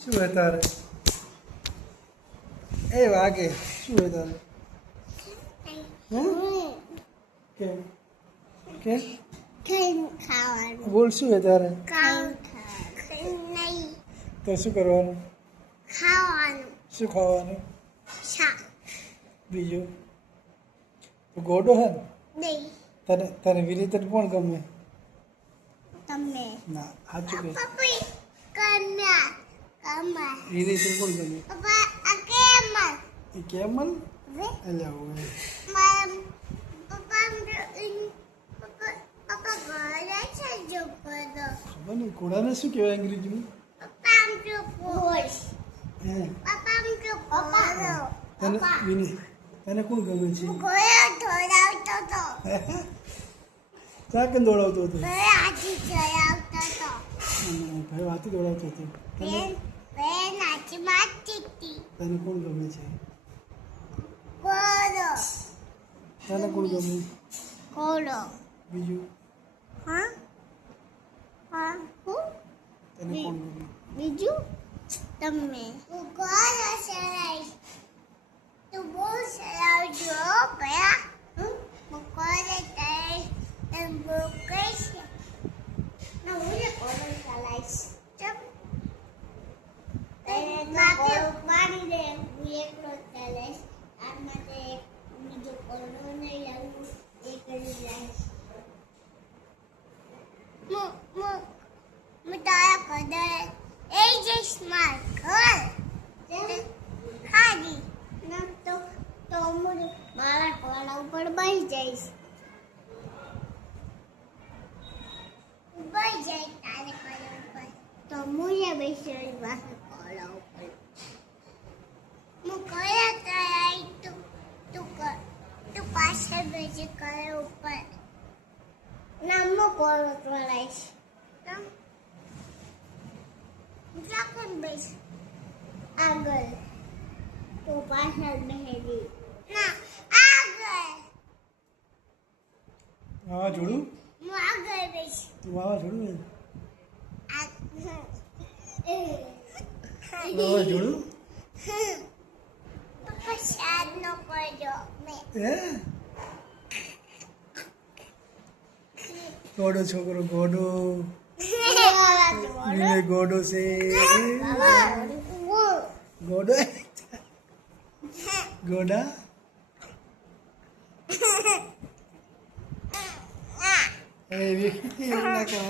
શું હે તારે? એ વાગે શું હે તારે? કે બોલ શું હે તારે? તો શું કરવાનું? શું ખાવાનું? બીજું તો ગોડો હે ને? તને વિનીતને કોણ ગમે? ના સાચું કે વિનીતને કોણ ગમે? એ કેમલ એટલે હવે ખબર નહીં ઘોડાને શું કહેવાય અંગ્રેજીમાં? તને વિનીત તને કોણ ગમે છે? ક્યાં કેમ દોડાવતો હતો? ભાઈ હાથી દોડાવતો હતો. તને કોણ ગમે છે? તને કોણ ગમે? બીજું તને કોણ ગમે? બીજું તમે તું બહુ ચલાવજો ભયા કોલે એમ બહુ કહીશ ના હું કોલે ચલાવીશ માથે પાણી દે હું એકલો ચલાવીશ આ માટે બીજો કોલો નહીં લાવું એ કરી લઈશ હું તારા પદે એ જઈશ માર ઘર ખાલી ના તો હું મારા કોળા ઉપર બેસી જઈશ બેસી જાય તારે કોળા ઉપર તો હું એ બેસી મારા કોળા ઉપર હું કયા તૈયારી તું પાછળ બેસી કોળા ઉપર ના હું કોળો ચલાવીશ કોણ બેસ આગળ તો પાછળ બેસી ના આગળ વાવાઝોડું હું આગળ બેસ તું વાવાઝોડું ને વાવાઝોડું વાવાઝોડું પપ્પા શાદ ન કરજો હે ગોડો છોકરો ગોડો વિનય ગોડો છે ગોડો ગોડા એ એવું ના કહો